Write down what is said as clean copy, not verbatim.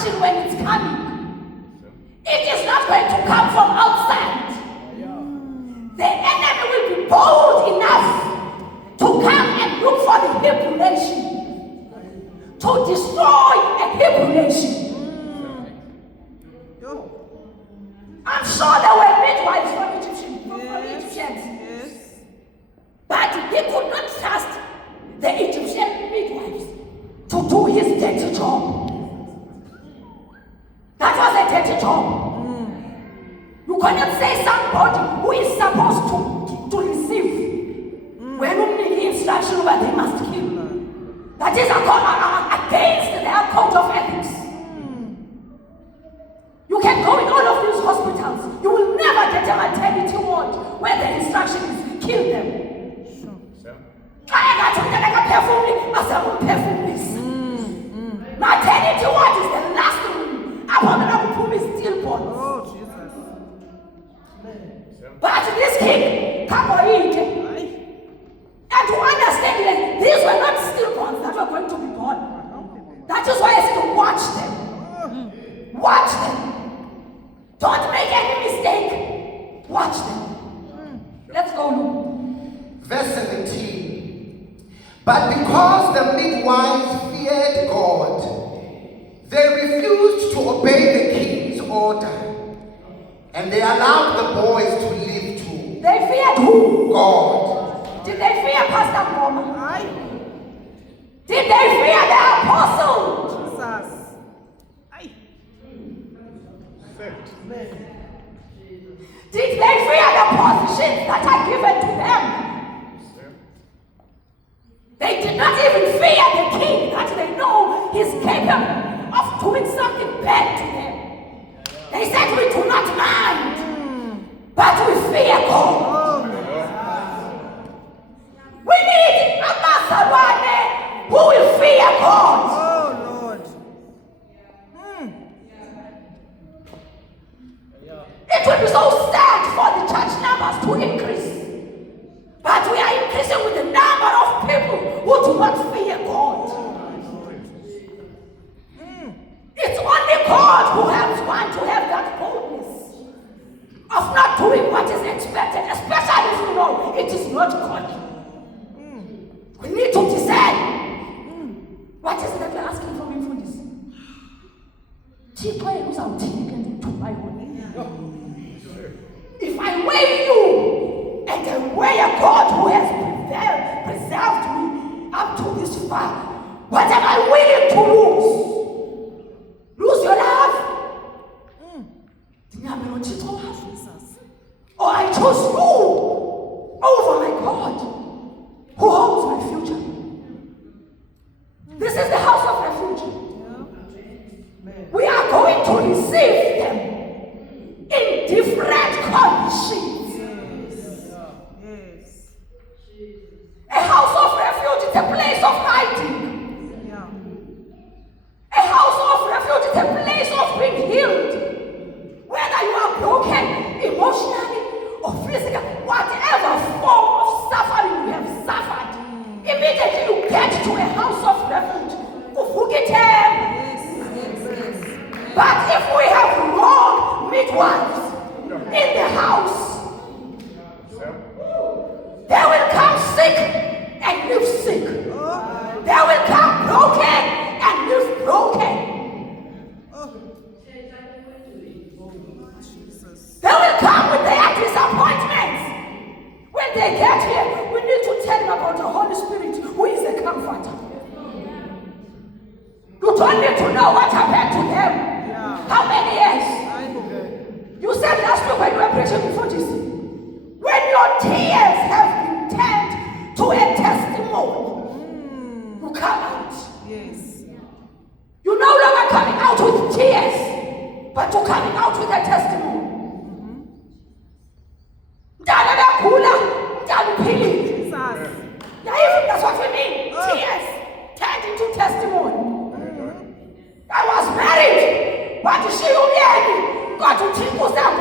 instruction when it's coming. It is not going to come from outside. The enemy will be bold enough to come and look for the Hebrew nation, to destroy a Hebrew nation. I'm sure there were midwives from Egyptians. Yes. But he could not trust the Egyptian midwives to do his dirty job. That was a dirty job. You cannot say somebody who is supposed to receive when you need instruction but they must kill. That is against their code of ethics. You can go in all of these hospitals. You will never get a maternity ward where the instruction is kill them. Maternity ward is the last room. Upon stillborn. Oh, Jesus. But this king, come on, and to understand that these were not stillborns that were going to be born. That is why I said watch them. Watch them. Don't make any mistake. Watch them. Let's go. Verse 17. But because the midwives feared God, they refused to obey the king's order, and they allowed the boys to live too. They feared who? God. Did they fear Pastor Moma? Did they fear the apostle? Jesus. Did they fear the positions that are given to them? They did not even fear the king that they know is capable of doing something bad to them. They said we do not mind, but we fear God. We need a Masawane who will fear God. Oh, Lord. It will be so sad for the church numbers to increase. But we are increasing with the number of people who do not fear God. It's only God who helps one to have that boldness of not doing what is expected, especially if you know it is not God. We need to discern. What is it that we're asking from him for this? If I weigh you and I weigh a God who has preserved me up to this far, what am I willing to lose? Lose your love? Or I chose you over my God who holds my future. This is the house of refuge. We are going to receive them in different conditions. A house of refuge is a place of hiding. A house of refuge is a place of being healed. Whether you are broken emotionally or physically, whatever form of suffering you have suffered, immediately you get to a house of refuge. But if we have wrong midwives in the house, they will come sick and live sick. They will come broken and live broken. They will come with their disappointments. When they get here, we need to tell them about the Holy Spirit, who is a comforter. You don't need to know what happened to them. How many years? You said last week when you were preaching before this, when your tears have been turned to a testimony, you come out. Yes. You're no longer coming out with tears, but you're coming out with a testimony. That's what we mean. Tears turned into testimony. I was married, but she only got to think was that